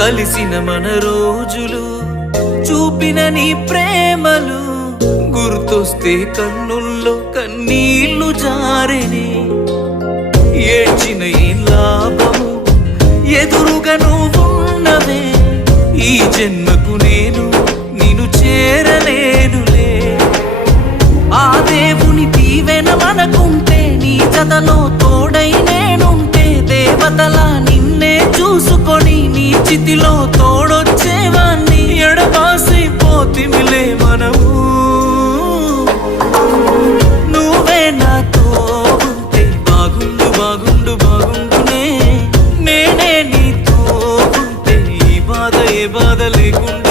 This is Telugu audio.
కలిసిన మన రోజులు చూపిన నీ ప్రేమలు గుర్తొస్తే కన్నుల్లో కన్నీళ్లు జారెనే ఏడ్చిన ఈ లాభము ఎదురుగా నువ్వున్నవే ఈ జన్మకు నేను నిన్ను చేరలేనులే ఆ దేవుని దీవెన మనకుంటే నీ జతలో తోడై నేనుంటే దేవతలా నిన్నే చూసుకొని నీ చితిలో తోడొచ్చేవాన్ని ఎడబాసి పోతిమిలే మనము నువ్వే నాతో ఉంటే బాగుండు బాగుండు బాగుండునే నేనే నీతో ఉంటే ఈ బాధ ఏ బాధ లేకుండా